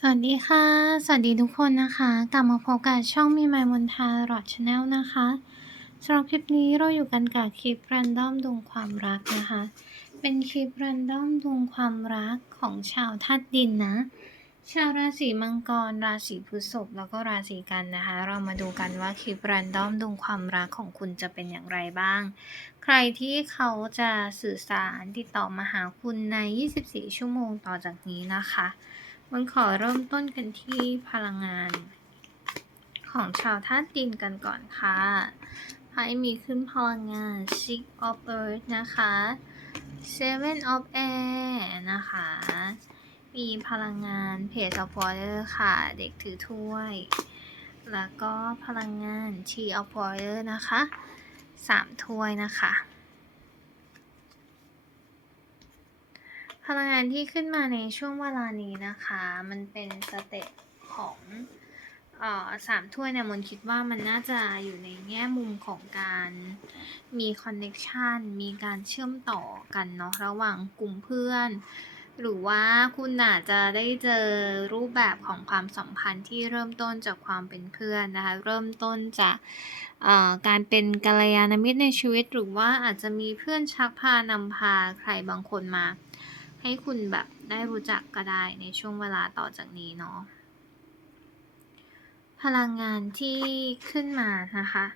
สวัสดีค่ะ สวัสดีทุกคนนะคะ กลับมาพบกับช่องมีไมมนทาหลอดชาแนลนะคะสำหรับคลิปนี้เราอยู่กันกับคลิป r รนดอมดวงความรักนะคะ เป็นคลิป r รนดอมดวงความรักของชาวธาตุดินนะ ชาวราศีมังกร ราศีพฤษภแล้วก็ราศีกันนะคะ เรามาดูกันว่าคลิป r รนดอมดวงความรักของคุณจะเป็นอย่างไรบ้าง ใครที่เขาจะสื่อสารติดต่อมาหาคุณใน 24 ชั่วโมงต่อจากนี้นะคะ มันขอเริ่มต้นกันที่พลังงาน ของชาวธาตุดินกันก่อนค่ะไพ่มีขึ้นพลังงาน Six of Earth นะคะ Seven of Air นะคะ มีพลังงาน Page of Water ค่ะ เด็กถือถ้วย แล้วก็พลังงาน Tea of Water นะคะสามถ้วยนะคะ พลังงานที่ขึ้นมาในช่วงเวลานี้นะคะ มันเป็นสเต็ปของสามถ้วยเนี่ยมนคิดว่ามันน่าจะอยู่ในแง่มุมของการมีคอนเน็ชันมีการเชื่อมต่อกันเนาะระหว่างกลุ่มเพื่อน หรือว่าคุณอาจจะได้เจอรูปแบบของความสัมพันธ์ที่เริ่มต้นจากความเป็นเพื่อนนะคะ เริ่มต้นจากการเป็นกัลยาณมิตรในชีวิต หรือว่าอาจจะมีเพื่อนชักพานำพาใครบางคนมา ให้คุณแบบได้รู้จักก็ได้ในช่วงเวลาต่อจากนี้เนาะพลังงานที่ขึ้นมานะคะ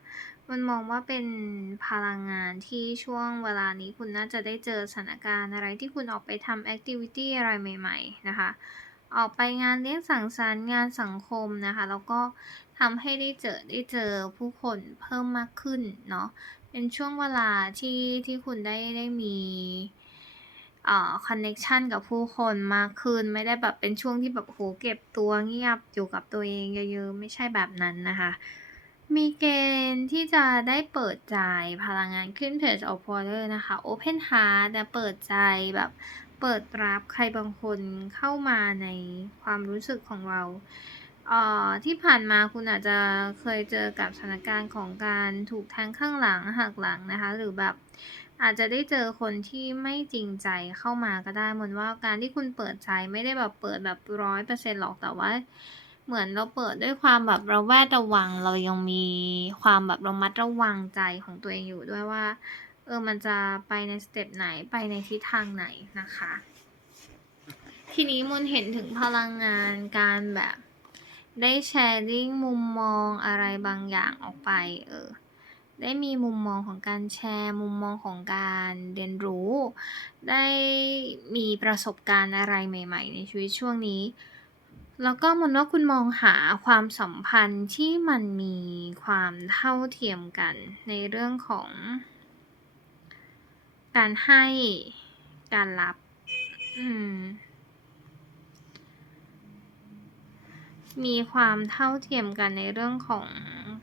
มันมองว่าเป็นพลังงานที่ช่วงเวลานี้คุณน่าจะได้เจอสถานการณ์อะไรที่คุณออกไปทำแอคทิวิตี้อะไรใหม่ๆนะคะ ออกไปงานเลี้ยงสังสรรค์งานสังคมนะคะ แล้วก็ทำให้ได้เจอได้เจอผู้คนเพิ่มมากขึ้นเนาะ เป็นช่วงเวลาที่ที่คุณได้ได้มี คอนเน็ชันกับผู้คนมากขึ้น ไม่ได้แบบเป็นช่วงที่แบบโหเก็บตัวเงียบอยู่กับตัวเองเยอะๆ ไม่ใช่แบบนั้นนะคะ มีเกณฑ์ที่จะได้เปิดใจพลังงานขึ้น Page of Water นะคะ Open Heart แต่เปิดใจแบบเปิดรับใครบางคนเข้ามาในความรู้สึกของเราเอ่อที่ผ่านมาคุณอาจจะเคยเจอกับสถานการณ์ของการถูกแทงข้างหลังหักหลังนะคะ หรือแบบ อาจจะได้เจอคนที่ไม่จริงใจเข้ามาก็ได้เหมือนว่าการที่คุณเปิดใจไม่ได้แบบเปิดแบบร้อยเปอร์เซ็นต์หรอกแต่ว่า เหมือนเราเปิดด้วยความแบบระแวดระวัง เรายังมีความแบบระมัดระวังใจของตัวเองอยู่ด้วยว่า เออมันจะไปในสเต็ปไหนไปในทิศทางไหนนะคะ ทีนี้มนเห็นถึงพลังงานการแบบได้แชร์ริ่งมุมมองอะไรบางอย่างออกไปเออ ได้มีมุมมองของการแชร์ มุมมองของการเรียนรู้ ได้มีประสบการณ์อะไรใหม่ ๆ ในชีวิตช่วงนี้ แล้วก็มนว่าคุณมองหาความสัมพันธ์ที่มันมีความเท่าเทียมกันในเรื่องของ การให้การรับ อืมมีความเท่าเทียมกันในเรื่องของ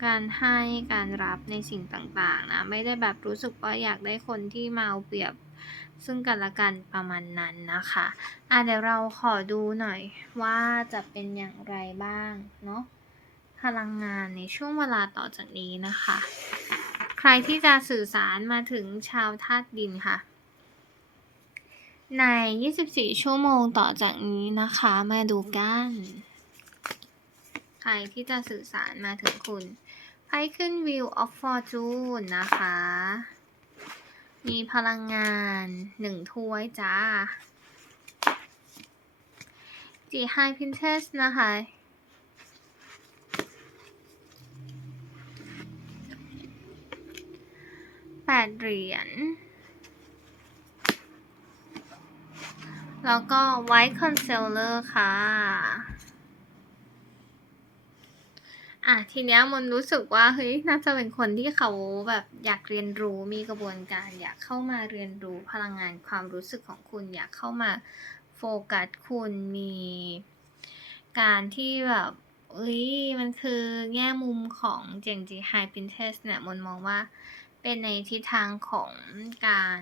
การให้การรับในสิ่งต่างๆนะไม่ได้แบบรู้สึกว่าอยากได้คนที่มาเอาเปรียบซึ่งกันและกันประมาณนั้นนะคะอะเดี๋ยวเราขอดูหน่อยว่าจะเป็นอย่างไรบ้างเนาะพลังงานในช่วงเวลาต่อจากนี้นะคะ ใครที่จะสื่อสารมาถึงชาวธาตุดินค่ะ ใน 24 ชั่วโมงต่อจากนี้นะคะ มาดูกัน ใครที่จะสื่อสารมาถึงคุณ ไพ่ขึ้น Wheel of Fortune นะคะ มีพลังงานหนึ่งถ้วยจ้าจี High Princess นะคะ แปดเหรียญ แล้วก็ White Concealer ค่ะ อะทีเนี้ยมนรู้สึกว่าเฮ้ยน่าจะเป็นคนที่เขาแบบอยากเรียนรู้มีกระบวนการ อยากเข้ามาเรียนรู้พลังงานความรู้สึกของคุณ อยากเข้ามาโฟกัสคุณมีการที่แบบเอ้ยมันคือแง่มุมของเจงจี High Princess เนี่ยมนมองว่าเป็นในทิศทางของการ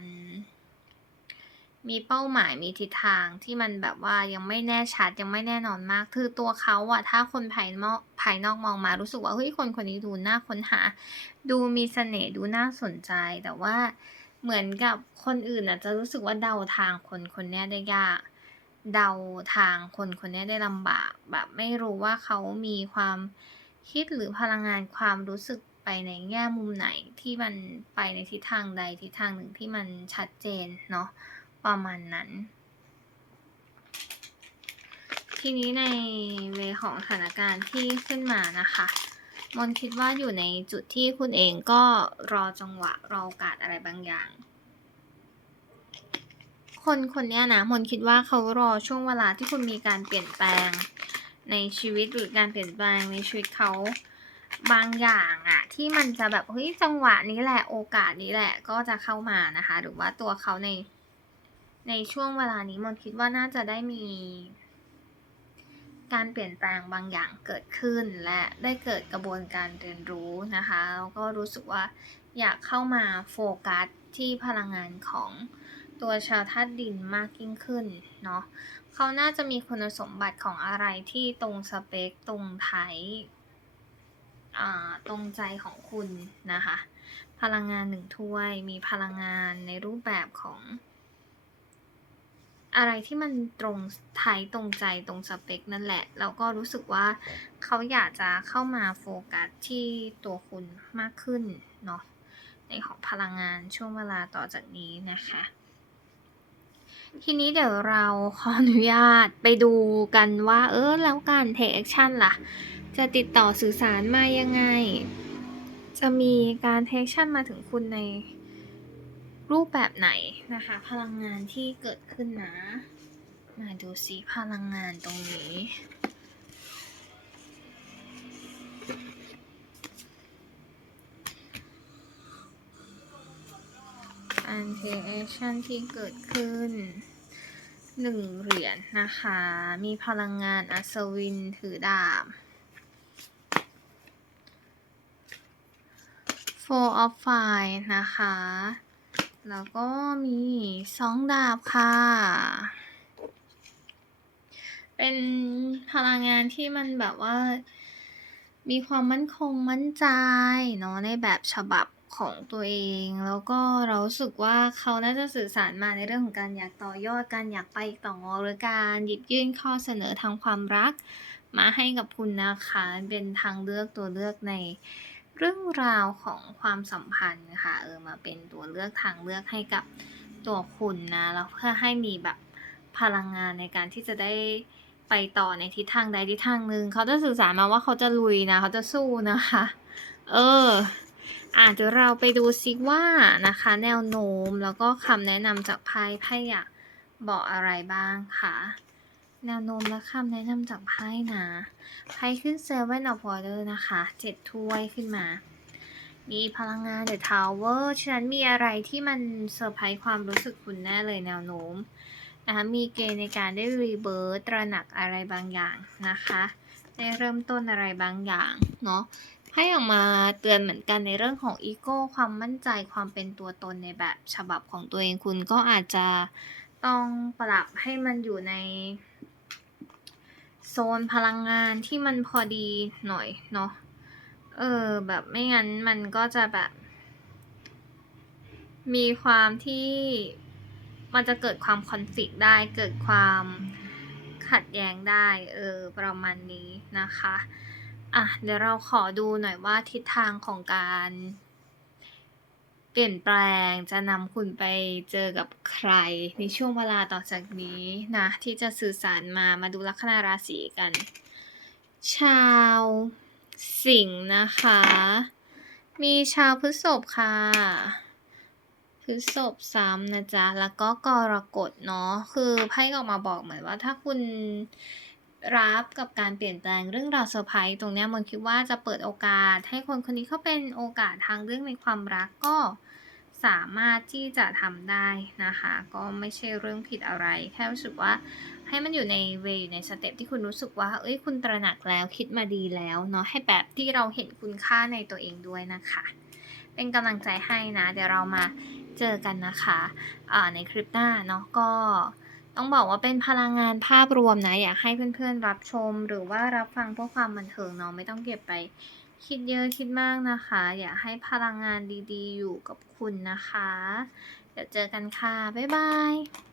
มีเป้าหมายมีทิศทางที่มันแบบว่ายังไม่แน่ชัดยังไม่แน่นอนมาก คือตัวเขาอะถ้าคนภายนอกภายนอกมองมารู้สึกว่าเฮ้ยคนคนนี้ดูน่าค้นหา ดูมีเสน่ห์ดูน่าสนใจ แต่ว่าเหมือนกับคนอื่นอะจจะรู้สึกว่าเดาทางคนคนนี้ได้ยาก เดาทางคนคนนี้ได้ลำบาก แบบไม่รู้ว่าเขามีความคิดหรือพลังงานความรู้สึกไปในแง่มุมไหนที่มันไปในทิศทางใดทิศทางหนึ่งที่มันชัดเจนเนาะ ประมาณนั้น ทีนี้ในเวของสถานการณ์ที่ขึ้นมานะคะ มนคิดว่าอยู่ในจุดที่คุณเองก็รอจังหวะรอโอกาสอะไรบางอย่าง คนคนนี้นะมนคิดว่าเขารอช่วงเวลาที่คุณมีการเปลี่ยนแปลงในชีวิตหรือการเปลี่ยนแปลงในชีวิตเขาบางอย่างอะที่มันจะแบบเฮ้ยจังหวะนี้แหละโอกาสนี้แหละก็จะเข้ามานะคะ หรือว่าตัวเขาใน ในช่วงเวลานี้มนคิดว่าน่าจะได้มี การเปลี่ยนแปลงบางอย่างเกิดขึ้น และได้เกิดกระบวนการเรียนรู้นะคะแล้วก็รู้สึกว่าอยากเข้ามาโฟกัสที่พลังงานของตัวชาวธาตุดินมากยิ่งขึ้นเนาะเขาน่าจะมีคุณสมบัติของอะไรที่ตรงสเปคตรงไทยตรงใจของคุณนะคะ พลังงานหนึ่งถ้วย มีพลังงานในรูปแบบของ อะไรที่มันตรงไทยตรงใจตรงสเปคนั่นแหละ แล้วก็รู้สึกว่าเขาอยากจะเข้ามาโฟกัสที่ตัวคุณมากขึ้นเนาะในของพลังงานช่วงเวลาต่อจากนี้นะคะ ทีนี้เดี๋ยวเราขออนุญาตไปดูกันว่า เออแล้วการ take action ล่ะ จะติดต่อสื่อสารมายังไง จะมีการ take action มาถึงคุณใน รูปแบบไหนนะคะ พลังงานที่เกิดขึ้นนะ มาดูซิพลังงานตรงนี้การ take action ที่เกิดขึ้นหนึ่งเหรียญนะคะ มีพลังงานอัศวินถือดาบ four of fire นะคะ แล้วก็มีสองดาบค่ะ เป็นพลังงานที่มันแบบว่า มีความมั่นคงมั่นใจเนาะในแบบฉบับของตัวเอง แล้วก็เราสึกว่าเขาน่าจะสื่อสารมาในเรื่องของการอยากต่อยอดการอยากไปต่อหรือการหยิบยื่นข้อเสนอทางความรัก มาให้กับคุณนะคะ เป็นทางเลือกตัวเลือกใน เรื่องราวของความสัมพันธ์ค่ะเออมาเป็นตัวเลือกทางเลือกให้กับตัวคุณนะแล้วเพื่อให้มีแบบพลังงานในการที่จะได้ไปต่อในทิศทางใดทิศทางหนึ่งเขาจะสื่อสารมาว่าเขาจะลุยนะเขาจะสู้นะคะ เอออาจจะเราไปดูซิว่านะคะ แนวโน้มแล้วก็คำแนะนำจากไพ่ไพ่อยากบอกอะไรบ้างคะ แนวโน้มและคำแนะนำจากไพ่นะไพ่ขึ้น Seven of Water นะคะเจ็ดถ้วยขึ้นมา มีพลังงาน The Tower ฉะนั้นมีอะไรที่มันเซอร์ไพรส์ความรู้สึกคุณแน่เลยแนวโน้มนะคะมีเกณฑ์ในการได้รีเบิร์ตระหนักอะไรบางอย่างนะคะได้เริ่มต้นอะไรบางอย่างเนาะให้ออกมาเตือนเหมือนกันในเรื่องของอีโก้ความมั่นใจความเป็นตัวตนในแบบฉบับของตัวเองคุณก็อาจจะต้องปรับให้มันอยู่ใน โซนพลังงานที่มันพอดีหน่อยเนาะ เออ แบบไม่งั้นมันก็จะแบบ มีความที่มันจะเกิดความคอนฟ lict ได้ เกิดความขัดแย้งได้ เออ ประมาณนี้นะคะ อะ เดี๋ยวเราขอดูหน่อยว่าทิศทางของการ เปลี่ยนแปลงจะนำคุณไปเจอกับใคร ในช่วงเวลาต่อจากนี้นะ ที่จะสื่อสารมามาดูลัคนาราศีกัน ชาวสิงห์นะคะ มีชาวพฤษภค่ะพฤษภซ้ำนะจ๊ะ แล้วก็กรกฎเนาะคือไพ่ออกมาบอกเหมือนว่าถ้าคุณ รับกับการเปลี่ยนแปลงเรื่องราวเซอร์ไพรส์ตรงนี้มันคิดว่าจะเปิดโอกาสให้คนคนนี้เขาเป็นโอกาสทางเรื่องในความรักก็สามารถที่จะทำได้นะคะ ก็ไม่ใช่เรื่องผิดอะไร แค่รู้สึกว่าให้มันอยู่ในเวอยู่ในสเต็ปที่คุณรู้สึกว่าเอ้ยคุณตระหนักแล้วคิดมาดีแล้วเนาะให้แบบที่เราเห็นคุณค่าในตัวเองด้วยนะคะ เป็นกำลังใจให้นะ เดี๋ยวเรามาเจอกันนะคะอ่าในคลิปหน้าเนาะก็ ต้องบอกว่าเป็นพลังงานภาพรวมนะ อยากให้เพื่อนๆรับชม หรือว่ารับฟังเพื่อความบันเทิงเนาะไม่ต้องเก็บไป คิดเยอะคิดมากนะคะ อยากให้พลังงานดีๆ อยู่กับคุณนะคะ เดี๋ยวเจอกันค่ะ บ๊ายบาย